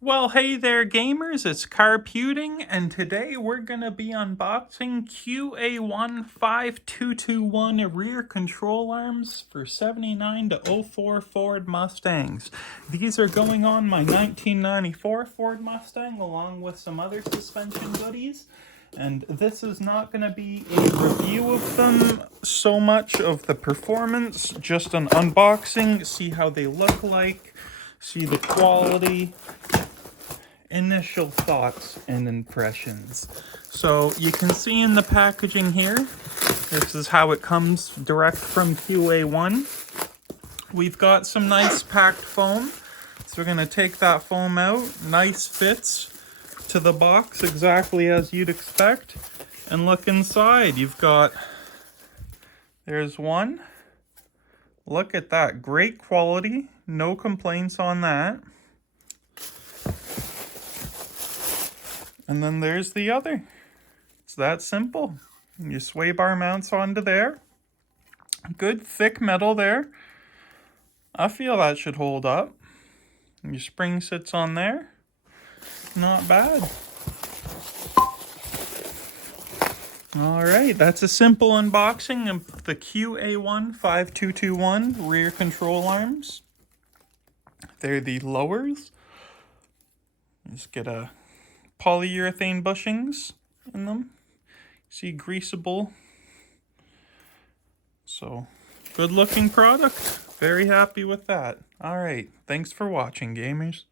Well, hey there, gamers. It's Carputing, and today we're going to be unboxing QA1 5221 rear control arms for 79 to 04 Ford Mustangs. These are going on my 1994 Ford Mustang, along with some other suspension goodies. And this is not going to be a review of them so much of the performance, just an unboxing, see how they look like, see the quality, initial thoughts and impressions. So you can see in the packaging here, this is how it comes direct from QA1. We've got some nice packed foam. So we're going to take that foam out. Nice fits to the box exactly as you'd expect. And look inside. You've got, there's one. Look at that. Great quality. No complaints on that. And then there's the other. It's that simple. Your sway bar mounts onto there. Good thick metal there. I feel that should hold up. Your spring sits on there. Not bad. Alright, that's a simple unboxing of the QA1 5221 rear control arms. They're the lowers. Just get a polyurethane bushings in them. See, greasable. So, good looking product. Very happy with that. Alright, thanks for watching, gamers.